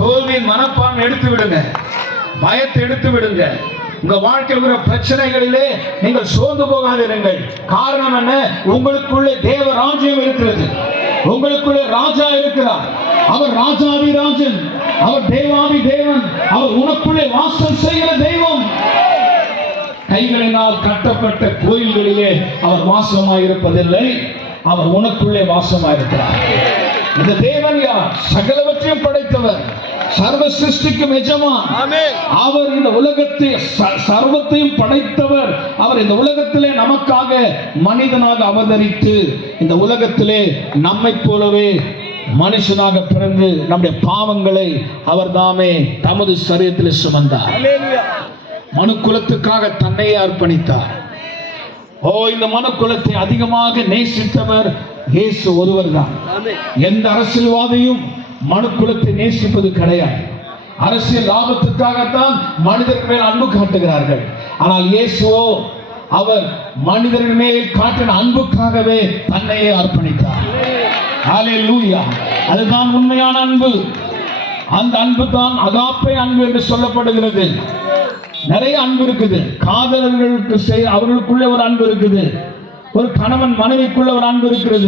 தோல்வியின் மனப்பான்மை எடுத்து விடுங்க, பயத்தை எடுத்து விடுங்க. உங்க வாழ்க்கையில் இருக்கிற பிரச்சனைகளிலே நீங்கள் சோர்ந்து போகாதிருங்கள். காரணம் என்ன? உங்களுக்குள்ளே தேவ ராஜ்யம் இருக்கிறது. உங்களுக்குள்ளே ராஜா இருக்கிறார். அவர் ராஜாதி ராஜன், அவர் தேவாதி தேவன், அவர் உனக்குள்ளே வாசம் செய்கிற தெய்வம். கைகளினால் கட்டப்பட்ட கோயில்களிலே அவர் வாசமாயிருப்பதில்லை, அவர் உனக்குள்ளே வாசமாயிருக்கிறார். இந்த தேவன் யார்? சகலவற்றையும் படைத்தவர், சர்வ சிருஷ்டிக்கும் எஜமான். அவர் இந்த உலகத்தை சர்வத்தையும் படைத்தவர். அவர் இந்த உலகத்திலே நமக்காக மனிதனாக அவதரித்து இந்த உலகத்திலே நம்மை போலவே மனுஷனாக பிறந்து நம்முடைய பாவங்களை அவர் தாமே தமது சரீரத்தில் சுமந்தார். மனு குலத்துக்காக தன்னையே அர்ப்பணித்தார். இந்த மனு குலத்தை அதிகமாக நேசித்தவர் இயேசு ஒருவர் தான். எந்த அரசியல்வாதியும் மனு குலத்தை நேசிப்பது கிடையாது. அரசியல் லாபத்துக்காகத்தான் மனிதர்கள் மேல் அன்பு காட்டுகிறார்கள். ஆனால் இயேசுவோ அவர் மனிதர்கள் மேல் காட்டின அன்புக்காகவே தன்னையே அர்ப்பணித்தார். ஹல்லேலூயா! அதுதான் உண்மையான அன்பு. அந்த அன்பு தான் அகாப்பே அன்பு என்று சொல்லப்படுகிறது. நிறைய அன்பு இருக்குது. காதலர்களுக்கு அவர்களுக்குள்ள ஒரு அன்பு இருக்குது. ஒரு கணவன் மனைவிக்குள்ள ஒரு அன்பு இருக்கிறது.